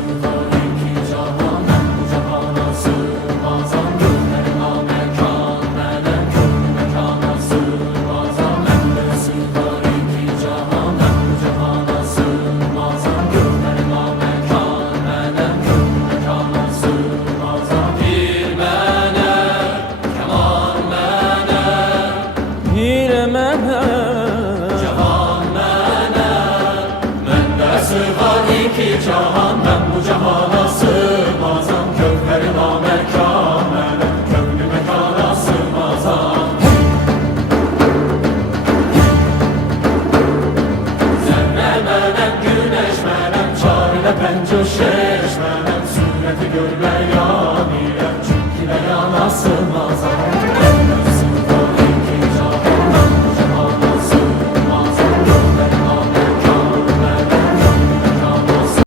sığar iki cahanem bu cahana sığmazam. Gönlüme mekan melem gönlü mekana sığmazam. Bende sığar iki cahanem bu cahana sığmazam. Gönlüme mekan melem gönlü mekana sığmazam. Bir mene keman mene Pir mene cahan mene. Bende sığar iki cahan ben bu cahana sığmazam. Gönlüme mekan melem gönlü mekana sığmazam. Zerre melem güneş melem çare penco şeş melem sureti görme yanire çünkü yana sığmazam.